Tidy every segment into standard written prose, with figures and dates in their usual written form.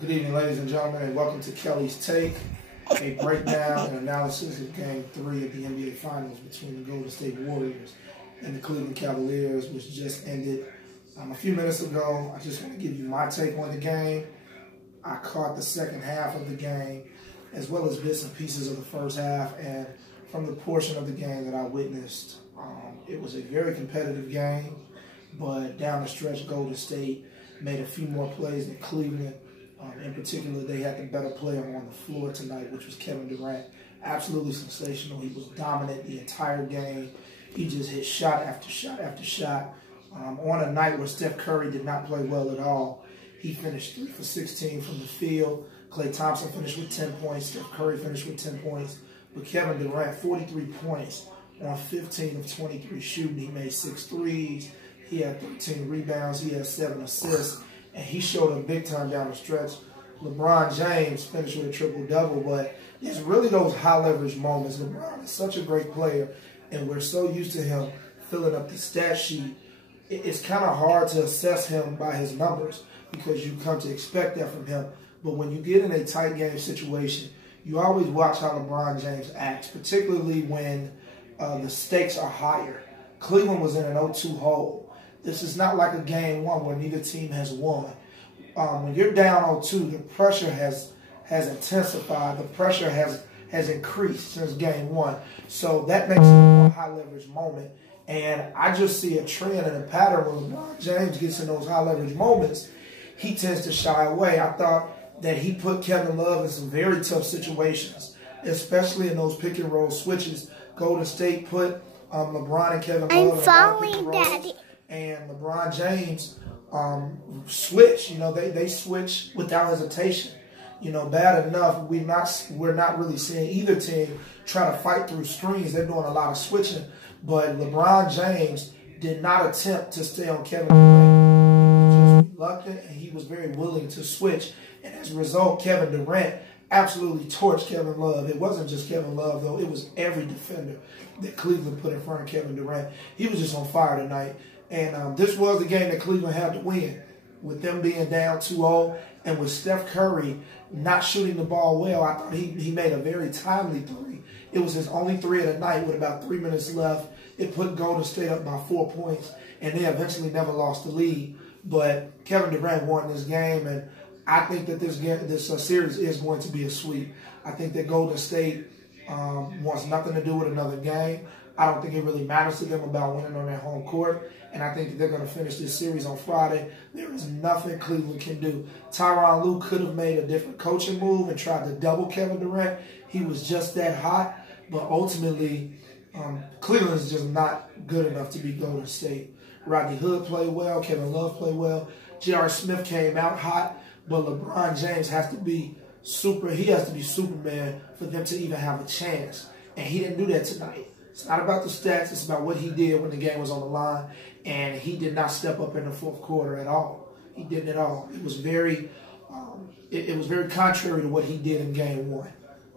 Good evening, ladies and gentlemen, and welcome to Kelly's Take, a breakdown and analysis of Game 3 of the NBA Finals between the Golden State Warriors and the Cleveland Cavaliers, which just ended a few minutes ago. I just want to give you my take on the game. I caught the second half of the game, as well as bits and pieces of the first half, and from the portion of the game that I witnessed, it was a very competitive game, but down the stretch, Golden State made a few more plays than Cleveland. In particular, they had the better player on the floor tonight, which was Kevin Durant. Absolutely sensational. He was dominant the entire game. He just hit shot after shot after shot. On a night where Steph Curry did not play well at all, he finished 3 for 16 from the field. Klay Thompson finished with 10 points. Steph Curry finished with 10 points. But Kevin Durant, 43 points on 15 of 23 shooting. He made 6 threes. He had 13 rebounds. He had 7 assists. And he showed up big time down the stretch. LeBron James finished with a triple-double, but it's really those high-leverage moments. LeBron is such a great player, and we're so used to him filling up the stat sheet. It's kind of hard to assess him by his numbers because you come to expect that from him. But when you get in a tight game situation, you always watch how LeBron James acts, particularly when the stakes are higher. Cleveland was in an 0-2 hole. This is not like a game one where neither team has won. When you're down 0-2, the pressure has intensified. The pressure has increased since game one. So that makes it a more high-leverage moment. And I just see a trend and a pattern when LeBron James gets in those high-leverage moments, he tends to shy away. I thought that he put Kevin Love in some very tough situations, especially in those pick-and-roll switches. Golden State put LeBron and Kevin Love I'm following Daddy. And LeBron James switch. You know, they switch without hesitation. You know, bad enough, we're not really seeing either team try to fight through screens. They're doing a lot of switching. But LeBron James did not attempt to stay on Kevin Durant. He was just reluctant, and he was very willing to switch. And as a result, Kevin Durant absolutely torched Kevin Love. It wasn't just Kevin Love, though. It was every defender that Cleveland put in front of Kevin Durant. He was just on fire tonight. And this was the game that Cleveland had to win, with them being down 2-0 and with Steph Curry not shooting the ball well. I thought he made a very timely three. It was his only three of the night with about 3 minutes left. It put Golden State up by 4 points, and they eventually never lost the lead. But Kevin Durant won this game, and I think that this series is going to be a sweep. I think that Golden State wants nothing to do with another game. I don't think it really matters to them about winning on their home court. And I think that they're going to finish this series on Friday. There is nothing Cleveland can do. Tyronn Lue could have made a different coaching move and tried to double Kevin Durant. He was just that hot. But ultimately, Cleveland is just not good enough to beat Golden State. Rodney Hood played well. Kevin Love played well. J.R. Smith came out hot. But LeBron James has to be he has to be Superman for them to even have a chance. And he didn't do that tonight. It's not about the stats. It's about what he did when the game was on the line. And he did not step up in the fourth quarter at all. He didn't at all. It was very, it was very contrary to what he did in game one.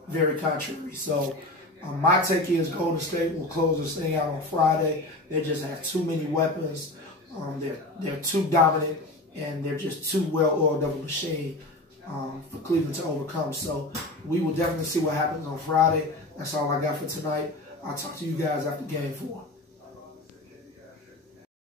Very contrary. So my take is Golden State will close this thing out on Friday. They just have too many weapons. They're too dominant, and they're just too well-oiled of a machine for Cleveland to overcome. So we will definitely see what happens on Friday. That's all I got for tonight. I'll talk to you guys after game 4.